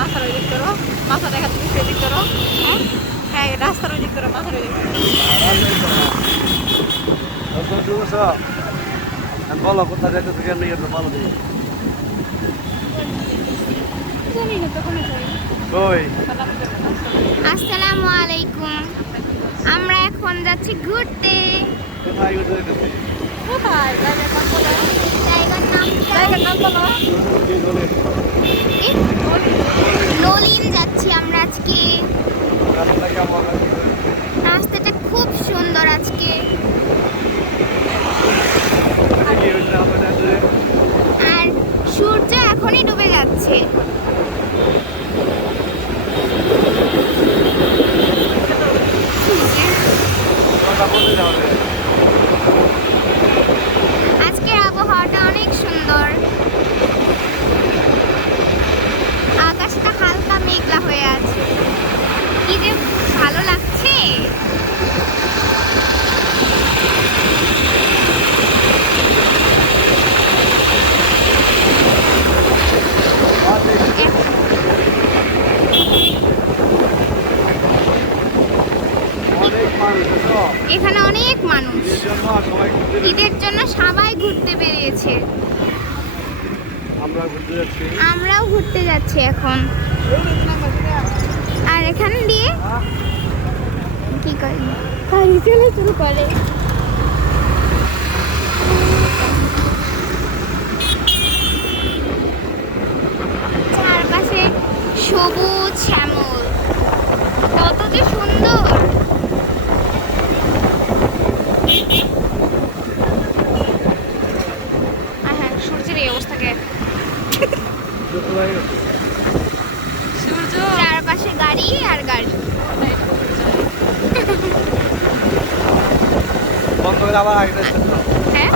রাস্তার ওই দিক করো, মাথা দেখা তুমি সেদিক করো। হ্যাঁ হ্যাঁ, রাস্তার ওই দিক করো, মাথার ওই দিক করো। বলো কোথায় যাইতে থেকে এমনি গেছে ভালো দিই জানি না তো কোনো যাই। কই আসসালামু আলাইকুম। আমরা এখন যাচ্ছি ঘুরতে। কোথায় ঘুরতে যাইতেছি কোথায় জায়গার নাম বলো? জায়গার নাম জায়গার নাম বলো? কি? নলিন যাচ্ছি আমরা আজকে। রাস্তা কেমন রাস্তাটা খুব সুন্দর আজকে। আর সূর্য এখনই ডুবে যাচ্ছে। আজকের আবহাওয়াটা অনেক সুন্দর। আকাশটা হালকা মেঘলা হয়ে আছে। কি যে ভালো লাগছে। এখানে অনেক মানুষ। ঈদের জন্য সবাই ঘুরতে বেরিয়েছে। আমরাও ঘুরতে যাচ্ছি এখন। আর এখান দিয়ে কি করে গাড়ি চলে শুরু করে। চারপাশে সবুজ শ্যামল, কত যে সুন্দর। হ্যাঁ, সূর্যের এই অবস্থাকে সূর্য চারপাশে গাড়ি আর গাড়ি। বন্ধ করে আবার আগে হ্যাঁ